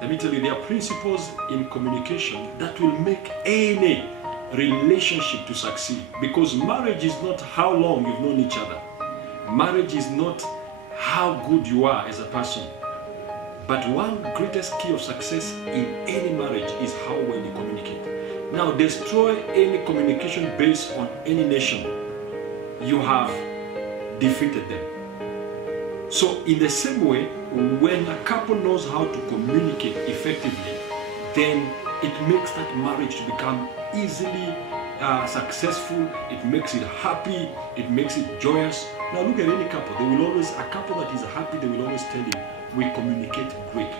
Let me tell you, there are principles in communication that will make any relationship to succeed. Because marriage is not how long you've known each other. Marriage is not how good you are as a person. But one greatest key of success in any marriage is how well you communicate. Now, destroy any communication based on any nation, you have defeated them. So in the same way, when a couple knows how to communicate effectively, then it makes that marriage to become easily successful. It makes it happy. It makes it joyous. Now look at any couple. A couple that is happy, they will always tell you, we communicate greatly.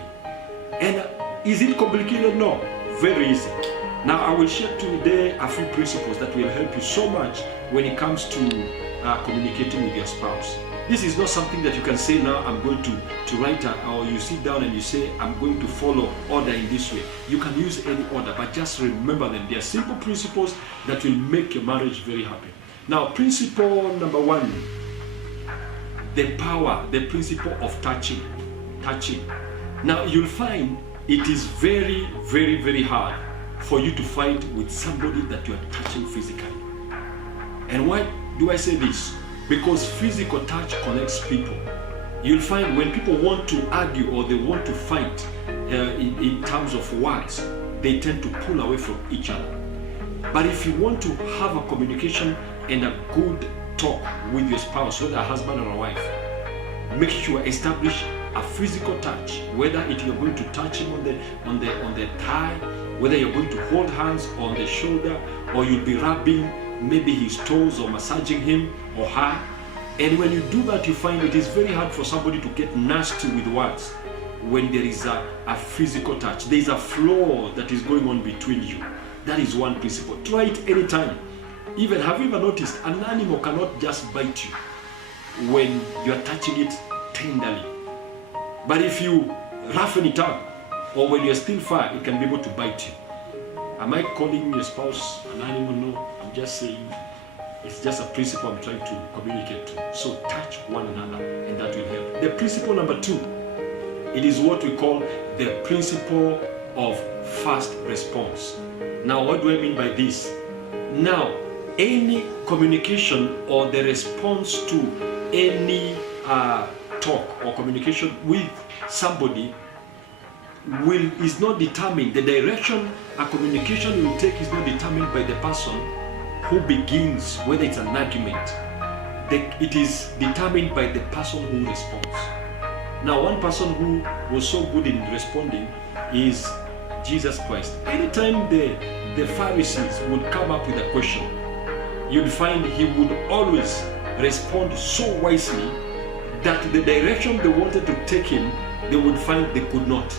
And is it complicated? No, very easy. Now I will share today a few principles that will help you so much when it comes to communicating with your spouse. This is not something that you can say now, I'm going to write, or you sit down and you say, I'm going to follow order in this way. You can use any order, but just remember them. They are simple principles that will make your marriage very happy. Now, principle number one, the principle of touching. Now, you'll find it is very, very, very hard for you to fight with somebody that you are touching physically. And why do I say this? Because physical touch connects people. You'll find when people want to argue or they want to fight in terms of words, they tend to pull away from each other. But if you want to have a communication and a good talk with your spouse, whether a husband or a wife, make sure establish a physical touch, whether you're going to touch him on the thigh, whether you're going to hold hands on the shoulder, or you'll be rubbing maybe his toes or massaging him or her. And when you do that, you find it is very hard for somebody to get nasty with words when there is a physical touch. There is a flow that is going on between you. That is one principle. Try it anytime. Even, have you ever noticed, an animal cannot just bite you when you are touching it tenderly. But if you roughen it up, or when you're still far, it can be able to bite you. Am I calling your spouse an animal? No, I'm just saying it's just a principle I'm trying to communicate to. So touch one another, and that will help. The principle number two, it is what we call the principle of fast response. Now, what do I mean by this? Now, any communication or the response to any talk or communication with somebody is not determined. The direction a communication will take is not determined by the person who begins, whether it's an argument. It is determined by the person who responds. Now, one person who was so good in responding is Jesus Christ. Anytime the Pharisees would come up with a question, you'd find he would always respond so wisely that the direction they wanted to take him, they would find they could not.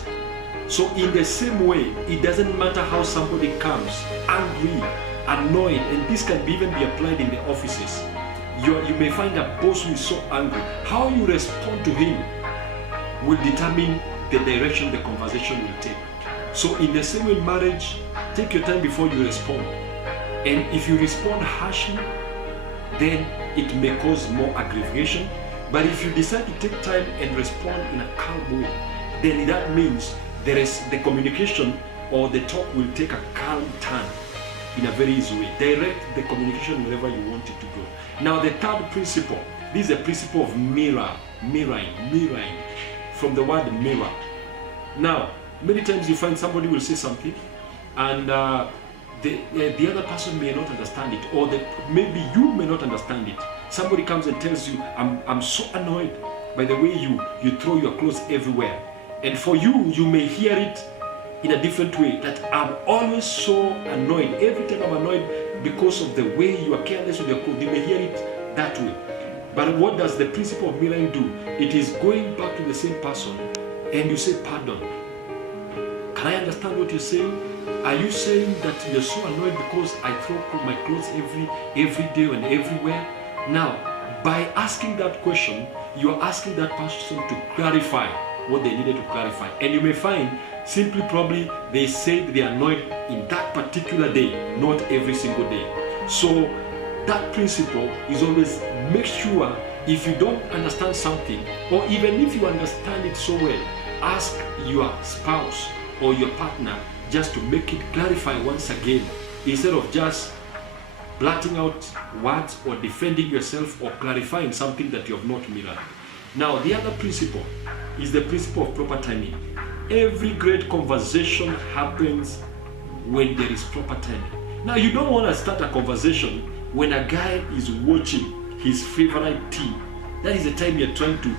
So in the same way, it doesn't matter how somebody comes, angry, annoyed, and this can even be applied in the offices. You may find a boss who is so angry. How you respond to him will determine the direction the conversation will take. So in the same way in marriage, take your time before you respond. And if you respond harshly, then it may cause more aggravation. But if you decide to take time and respond in a calm way, then that means the communication or the talk will take a calm turn in a very easy way. Direct the communication wherever you want it to go. Now, the third principle, this is a principle of mirroring, from the word mirror. Now, many times you find somebody will say something and the other person may not understand it, or maybe you may not understand it. Somebody comes and tells you, I'm so annoyed by the way you throw your clothes everywhere. And for you, you may hear it in a different way, that I'm always so annoyed. Every time I'm annoyed because of the way you are careless with your clothes. You may hear it that way. But what does the principle of mirroring do? It is going back to the same person and you say, pardon. Can I understand what you're saying? Are you saying that you're so annoyed because I throw my clothes every day and everywhere? Now, by asking that question, you are asking that person to clarify what they needed to clarify. And you may find simply probably they said they are annoyed in that particular day, not every single day. So that principle is always make sure if you don't understand something, or even if you understand it so well, ask your spouse or your partner just to make it clarify once again, instead of just blurting out words or defending yourself or clarifying something that you have not mirrored. Now, the other principle is the principle of proper timing. Every great conversation happens when there is proper timing. Now, you don't want to start a conversation when a guy is watching his favorite team. That is the time you're trying to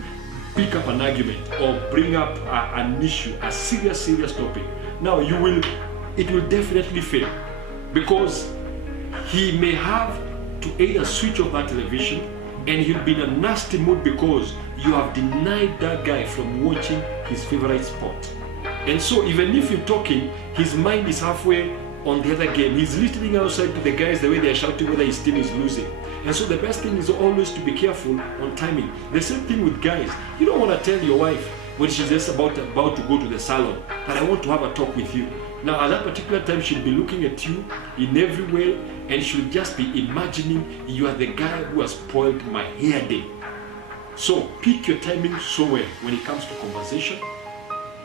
pick up an argument or bring up an issue, a serious topic. Now, it will definitely fail, because he may have to either switch off that television, and he'll be in a nasty mood because you have denied that guy from watching his favorite sport. And so even if you're talking, his mind is halfway on the other game. He's listening outside to the guys, the way they're shouting whether his team is losing. And so the best thing is always to be careful on timing. The same thing with guys. You don't want to tell your wife when she's just about to go to the salon that I want to have a talk with you. Now, at that particular time, she'll be looking at you in every way, and she'll just be imagining you are the guy who has spoiled my hair day. So pick your timing so well when it comes to conversation.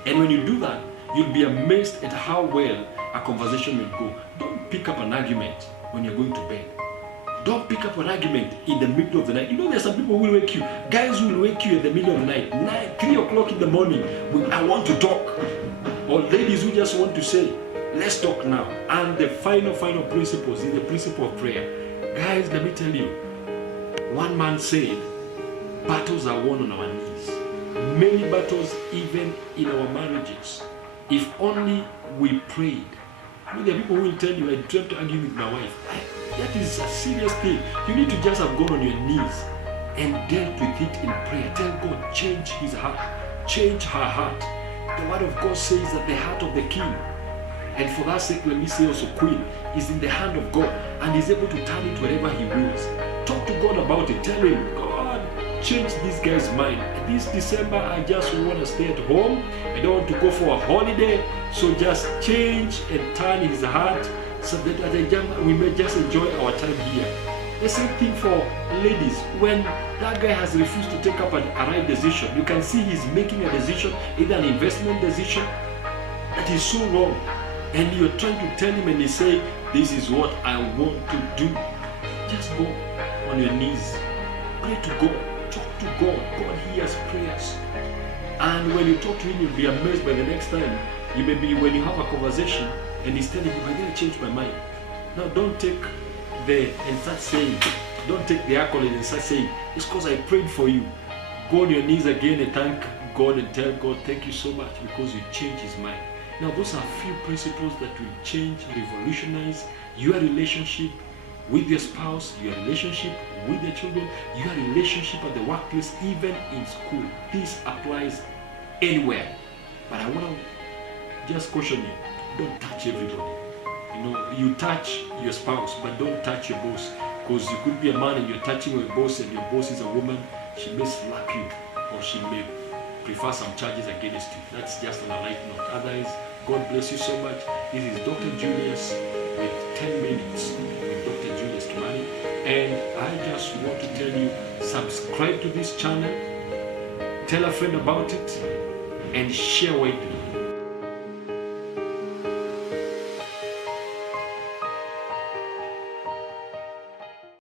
And when you do that, you'll be amazed at how well a conversation will go. Don't pick up an argument when you're going to bed. Don't pick up an argument in the middle of the night. You know, there's some people who will wake you. Guys will wake you in the middle of the night, 3 o'clock in the morning. I want to talk. Or ladies who just want to say, let's talk now. And the final principle is the principle of prayer. Guys, let me tell you, one man said, battles are won on our knees. Many battles even in our marriages. If only we prayed. I mean, there are people who will tell you, I dreamt to argue with my wife. That is a serious thing. You need to just have gone on your knees and dealt with it in prayer. Tell God, change his heart, change her heart. The word of God says that the heart of the king, and for that sake, let me say also queen, is in the hand of God, and he's able to turn it wherever he wills. Talk to God about it. Tell him, God, change this guy's mind. This December, I just want to stay at home. I don't want to go for a holiday. So just change and turn his heart so that at the jump we may just enjoy our time here. The same thing for ladies. When that guy has refused to take up a right decision, you can see he's making a decision, either an investment decision, that is so wrong. And you're trying to tell him and he say, this is what I want to do. Just go on your knees. Pray to God. Talk to God. God hears prayers. And when you talk to him, you'll be amazed by the next time. You may be when you have a conversation and he's telling you, I'm going to change my mind. Now don't take the accolade and start saying, it's because I prayed for you. Go on your knees again and thank God and tell God, thank you so much because you changed his mind. Now those are a few principles that will change, revolutionize your relationship with your spouse, your relationship with your children, your relationship at the workplace, even in school. This applies anywhere. But I want to just caution you, don't touch everybody. You know, you touch your spouse, but don't touch your boss. Because you could be a man and you're touching your boss, and your boss is a woman, she may slap you, or she may prefer some charges against you. That's just on a light note. Otherwise, God bless you so much. This is Dr. Julius with 10 minutes with Dr. Julius Kimani. And I just want to tell you, subscribe to this channel, tell a friend about it, and share widely.